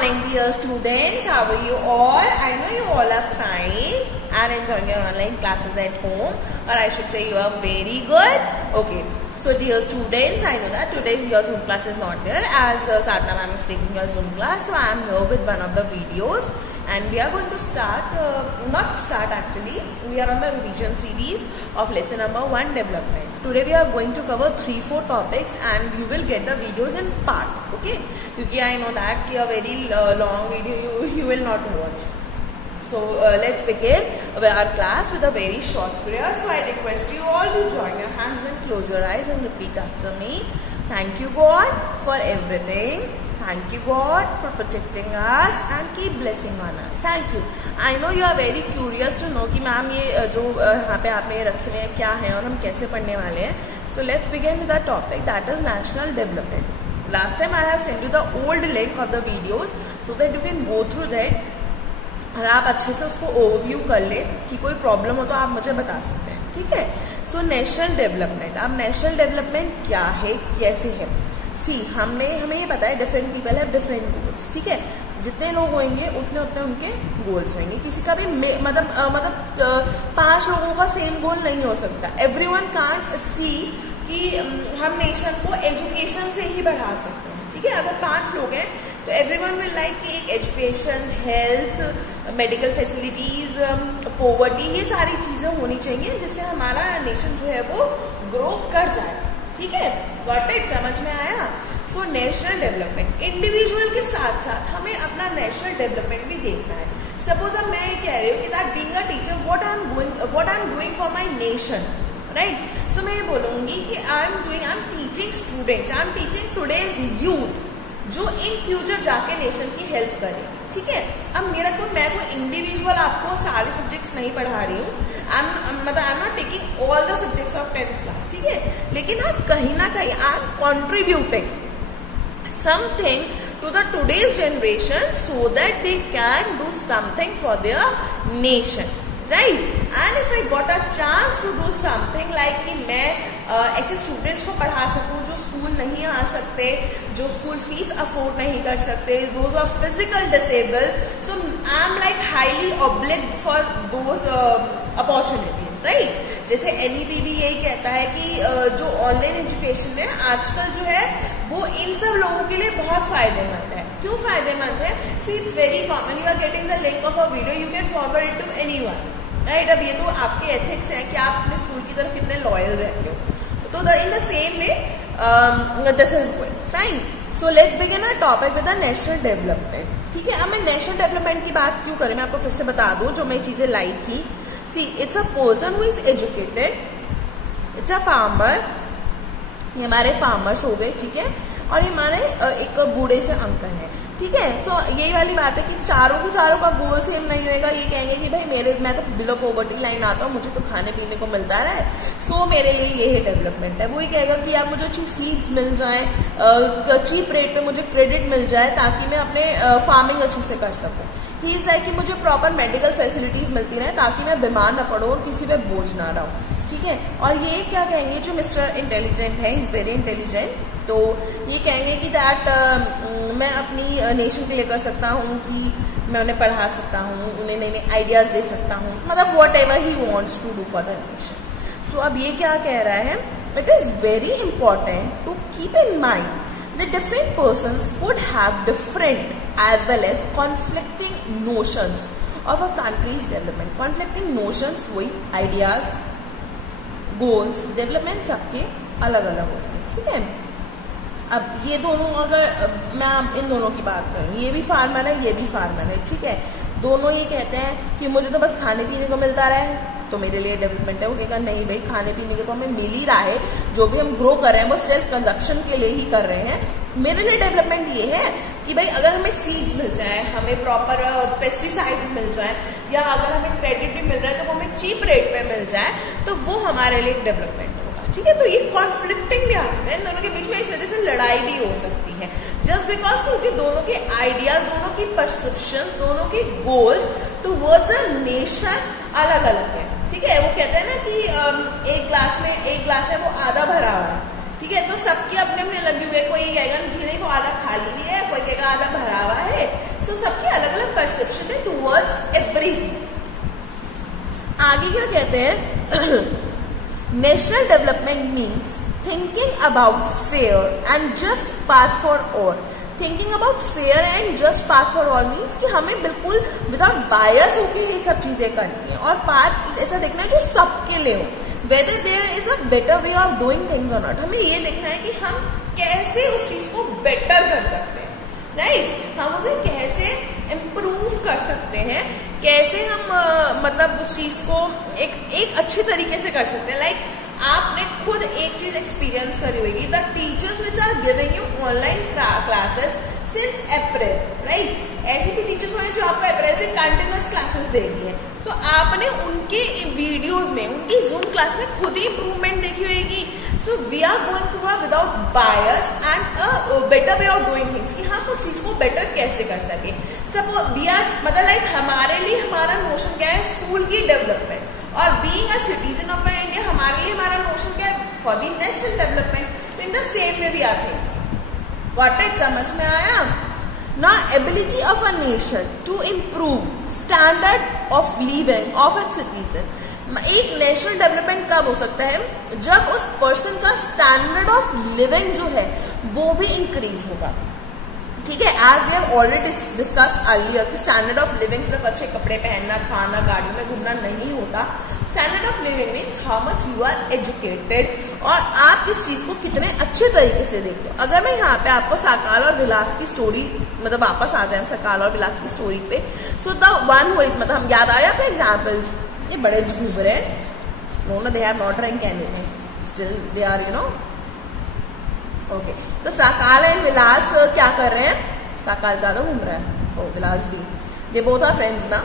morning, dear students. How are you all? I know you all are fine and enjoying your online classes at home, or I should say you are very good. Okay. So, dear students, I know that today your Zoom class is not there as Sadhana ma'am is taking your Zoom class. So, I am here with one of the videos, and we are going to start. We are on the revision series of lesson number 1, development. Today we are going to cover 3-4 topics, and you will get the videos in part. Okay? Because I know that a very long video you will not watch. So let's begin our class with a very short prayer. So I request you all to join your hands and close your eyes and repeat after me. Thank you God for everything. Thank you God for protecting us and keep blessing on us. Thank you. I know you are very curious to know कि ma'am ये जो यहाँ पे आपने रखे हुए हैं क्या है और हम कैसे पढ़ने वाले हैं. So let's begin with our topic, that is national development. Last time I have sent you the old link of the videos so that you can go through that. और आप अच्छे से उसको ओवरव्यू कर ले कि कोई प्रॉब्लम हो तो आप मुझे बता सकते हैं. ठीक है. So national development. अब नेशनल डेवलपमेंट क्या है, कैसे है. हमें ये पता है different people have different goals. ठीक है. जितने लोग होंगे उतने उनके गोल्स होंगे. किसी का भी मतलब 5 लोगों का सेम गोल नहीं हो सकता. एवरीवन कांट सी कि हम नेशन को एजुकेशन से ही बढ़ा सकते हैं. ठीक है. अगर 5 लोग हैं तो एवरीवन विल लाइक कि एक education, health, medical facilities, poverty, ये सारी चीजें होनी चाहिए जिससे हमारा नेशन जो है वो ग्रो कर जाए. ठीक है. Got it. समझ में आया. सो नेशनल डेवलपमेंट इंडिविजुअल के साथ साथ हमें अपना नेशनल डेवलपमेंट भी देखना है. सपोज अब मैं ये कह रही हूँ कि that being a teacher what I am doing for my nation, right. So मैं ये बोलूंगी कि I am teaching students, I am teaching today's youth जो इन फ्यूचर जाके नेशन की हेल्प करेगी. ठीक है. अब मैं कोई इंडिविजुअल आपको सारे सब्जेक्ट्स नहीं पढ़ा रही हूँ. I am not taking all the subjects of 10th class. ठीक है. लेकिन आप कहीं ना कहीं I am contributing something to the today's generation so that they can do something for their nation, right? And if I got a chance to do something like कि मैं ऐसे स्टूडेंट्स को पढ़ा सकूं जो स्कूल नहीं आ सकते, जो स्कूल फीस अफोर्ड नहीं कर सकते, those are physical disabled, so I am like highly obliged for those opportunities, right? जैसे NEP भी यही कहता है कि जो ऑनलाइन एजुकेशन है आजकल जो है वो इन सब लोगों के लिए बहुत फायदेमंद है. क्यों फायदेमंद है? See it's very common. You are getting the link of a video, you can forward it to anyone, right. अब ये तो आपके एथिक्स हैं कि आप अपने स्कूल की तरफ कितने लॉयल रहते हो. तो in the same way this is going fine. So let's begin our topic with the national development. ठीक है. अब मैं नेशनल डेवलपमेंट की बात क्यों करें, मैं आपको फिर से बता दूं जो मैं चीजें लाई थी. See it's a person who is educated, it's a farmer. ये हमारे फार्मर्स हो गए. ठीक है. और ये हमारे एक बूढ़े से अंकल है. ठीक है. तो यही वाली बात है कि चारों का गोल सेम नहीं होएगा. ये कहेंगे कि भाई मैं तो बिलो पॉवर्टी लाइन आता हूँ, मुझे तो खाने पीने को मिलता रहा है, सो मेरे लिए ये है डेवलपमेंट है. वो ही कहेगा कि यार मुझे अच्छी सीड्स मिल जाए, चीप रेट पे मुझे क्रेडिट मिल जाए ताकि मैं अपने फार्मिंग अच्छे से कर सकूँ. ही इज लाइक कि मुझे प्रॉपर मेडिकल फैसिलिटीज मिलती रहे ताकि मैं बीमार न पड़ूँ और किसी पे बोझ ना रहूँ. ठीक है. और ये क्या कहेंगे जो मिस्टर इंटेलिजेंट है, इज वेरी इंटेलिजेंट, तो ये कहेंगे कि दैट मैं अपनी नेशन के लिए कर सकता हूँ कि मैं उन्हें पढ़ा सकता हूँ, उन्हें नए नए आइडियाज दे सकता हूँ, मतलब whatever he wants to do for the nation. So अब ये क्या कह रहा है, it is very important to keep in mind that different persons would have different as well as conflicting notions of a country's development. Conflicting notions वही ideas, goals, development सबके अलग अलग होते हैं. ठीक है. अब ये दोनों अगर मैं इन दोनों की बात करूँ, ये भी फार्मर है, ये भी फार्मर है. ठीक है. दोनों ये कहते हैं कि मुझे तो बस खाने पीने को मिलता रहे तो मेरे लिए डेवलपमेंट है. वो कहेगा नहीं भाई, खाने पीने के तो हमें मिल ही रहा है, जो भी हम ग्रो कर रहे हैं वो सेल्फ कंजप्शन के लिए ही कर रहे हैं. मेरे लिए डेवलपमेंट ये है कि भाई अगर हमें सीड्स मिल जाए, हमें प्रॉपर पेस्टिसाइड्स मिल जाए, या अगर हमें क्रेडिट भी मिल रहा है तो वो हमें चीप रेट पे मिल जाए, तो वो हमारे लिए डेवलपमेंट होगा. ठीक है. तो ये कॉन्फ्लिक्टिंग भी आ सकता है, इन दोनों के बीच में इस वजह से लड़ाई भी हो सकती है, जस्ट बिकॉज क्योंकि दोनों के आइडियाज, दोनों की परसेप्शन, दोनों के गोल्स टुवर्ड्स अ नेशन अलग अलग है. ठीक है. वो कहते हैं ना कि एक ग्लास है वो आधा भरा हुआ है, ठीक है। तो सबकी अपने अपने अलग व्यू है, कोई कहेगा जीने को आधा खाली भी है, कोई कहेगा आधा भरा हुआ है। सो सबकी अलग अलग परसेप्शन है टूवर्ड्स एवरीथिंग। आगे क्या कहते हैं, national development means thinking about fair and just path for all. Thinking about fair and just path for all means कि हमें बिल्कुल विदाउट बायस होके ये सब चीजें करनी है और पाथ ऐसा देखना है जो सबके लिए हो, whether there is a better way of doing things और नॉट। हमें ये देखना है कि हम कैसे उस चीज को बेटर कर सकते हैं, राइट। हम उसे कैसे इम्प्रूव कर सकते हैं, कैसे हम मतलब उस चीज को एक अच्छी तरीके से कर सकते हैं। लाइक आपने खुद एक चीज एक्सपीरियंस करी होगी, the teachers which are giving you online classes since April, right. ऐसे भी टीचर्स होंगे जो आपको अप्रैल से कंटिन्यूअस क्लासेस दे रही है, तो आपने उनके वीडियोस में, उनकी जूम क्लास में खुद ही इंप्रूवमेंट देखी होगी। So we are going through without bias and a better way of doing things, कि हम उस चीज को बेटर कैसे कर सके। सपोज वी आर मतलब लाइक हमारे लिए हमारा नोशन क्या है, स्कूल की डेवलपमेंट, और being a citizen of India हमारे लिए हमारा नोशन क्या है, फॉर द नेशनल डेवलपमेंट। तो in the same way we are thinking. What it समझ में आया ना। Ability of a nation to improve standard of living of its citizen. एक नेशनल डेवलपमेंट कब हो सकता है, जब उस पर्सन का स्टैंडर्ड ऑफ लिविंग जो है वो भी इंक्रीज होगा, ठीक है। As we have already discuss earlier कि स्टैंडर्ड ऑफ लिविंग सिर्फ अच्छे कपड़े पहनना, खाना, गाड़ी में घूमना नहीं होता। Standard of living means how much you are educated और आप इस चीज को कितने अच्छे तरीके से देखते हो। अगर मैं यहाँ पे आपको साकाल और विलास की स्टोरी मतलब वापस आ जाए साकाल और विलास की स्टोरी पे, so the one who is मतलब हम याद आया आपको एग्जाम्पल्स, ये बड़े झूबरे, no they have not drink anything, still they are you know okay. तो साकाल एंड विलास क्या कर रहे हैं, साकाल ज्यादा घूम रहा है, ओ विलास भी, दे बोथ आर फ्रेंड्स ना,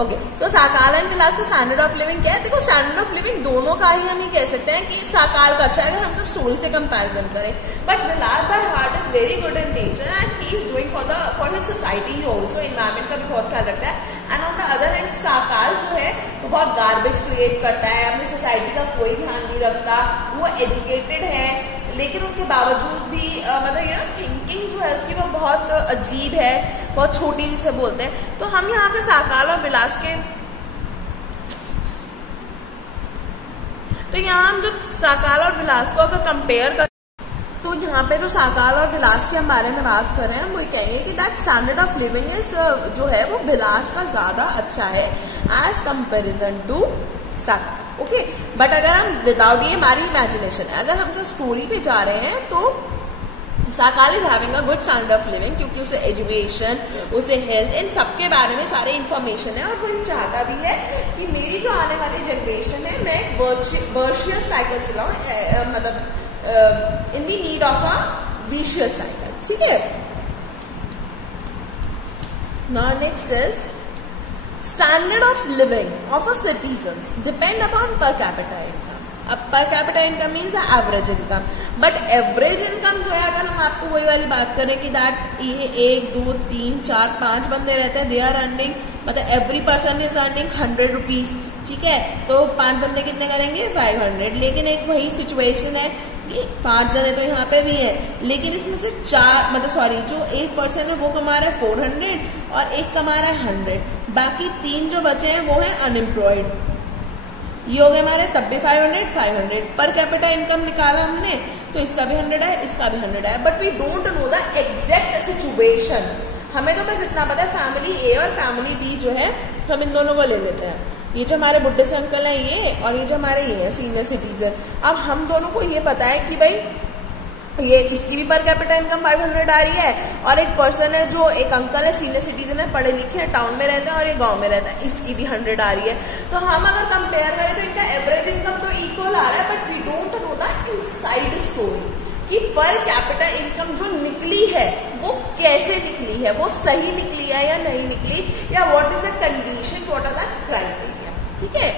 ओके। तो साकाल एंड विलास का स्टैंडर्ड ऑफ लिविंग क्या है, देखो स्टैंडर्ड ऑफ लिविंग दोनों का ही हम ये कह सकते हैं कि साकाल का अच्छा है अगर हम सब स्टोरी से कंपैरिजन करें, but Vilas by heart is very good in nature and he is doing for his society also, environment का भी बहुत ख्याल रखता है। And on the other hand Sakal जो है वो बहुत गार्बेज क्रिएट करता है, अपनी सोसाइटी का कोई ध्यान नहीं रखता, वो एजुकेटेड है लेकिन उसके बावजूद भी मतलब ये थिंकिंग जो है उसकी वो बहुत अजीब है, बहुत छोटी जिसे बोलते हैं। तो हम यहाँ पे साकाल और विलास के, तो यहाँ हम जो साकाल और विलास को अगर कंपेयर कर, तो यहाँ पे जो साकाल और विलास के हम बारे में बात कर रहे हैं वो कहेंगे कि that standard of living is जो है वो विलास का ज्यादा अच्छा है as comparison to Sakal, okay. But अगर हम विदाउट, ये हमारी इमेजिनेशन है, अगर हम सब स्टोरी पे जा रहे हैं तो Sakal is having a good standard of living क्योंकि उसे एजुकेशन, उसे हेल्थ, इन सबके बारे में सारे इन्फॉर्मेशन है और वो चाहता भी है कि मेरी जो आने वाली जनरेशन है मैं एक वर्चुअस साइकिल चलाऊं, मतलब in the need of a vicious cycle, ठीक है। Now next is standard of living of a citizens depend upon per capita income. अब per capita income means average income, but average income जो है अगर हम आपको वही वाली बात करें कि दैट ये 1 2 3 4 5 बंदे रहते हैं, दे आर अर्निंग मतलब every person is earning 100 rupees, ठीक है। तो 5 बंदे कितने करेंगे 500, लेकिन एक वही सिचुएशन है कि 5 जने तो यहाँ पे भी है लेकिन इसमें से 4 मतलब सॉरी जो एक पर्सन है वो कमा रहा है 400 और एक कमा रहा है 100, बाकी 3 जो बचे हैं वो है अनएम्प्लॉयड। ये हो गए हमारे तब भी 500 पर कैपिटा इनकम निकाला हमने, तो इसका भी 100 है, इसका भी 100 है, but we don't know the exact situation. हमें तो बस इतना पता है फैमिली ए और फैमिली बी जो है हम इन दोनों को ले लेते हैं, ये जो हमारे बुड्ढे से अंकल है ये और ये जो हमारे ये है सीनियर सिटीजन। अब हम दोनों को ये पता है कि भाई ये इसकी भी पर कैपिटा इनकम 500 आ रही है और एक पर्सन है जो एक अंकल है सीनियर सिटीजन है, पढ़े लिखे हैं, टाउन में रहते हैं और ये गांव में रहता है, इसकी भी 100 आ रही है। तो हम अगर कंपेयर करें तो इनका एवरेज इनकम तो इक्वल आ रहा है, but we don't know the inside story कि पर कैपिटा इनकम जो निकली है वो कैसे निकली है, वो सही निकली है या नहीं निकली, या what is the condition, what are the criteria, ठीक है।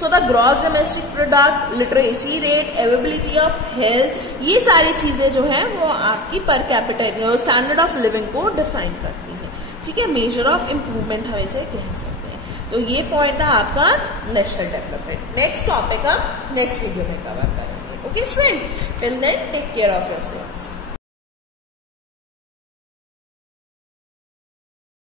So the gross domestic product, literacy rate, availability of health, ये सारी चीजें जो है वो आपकी per capita standard of living को डिफाइन करती है, ठीक है। मेजर ऑफ इम्प्रूवमेंट हम इसे कह सकते हैं। तो ये पॉइंट है आपका नेशनल डेवलपमेंट। नेक्स्ट टॉपिक हम नेक्स्ट वीडियो में कवर करेंगे। Okay students, till then take care of yourself.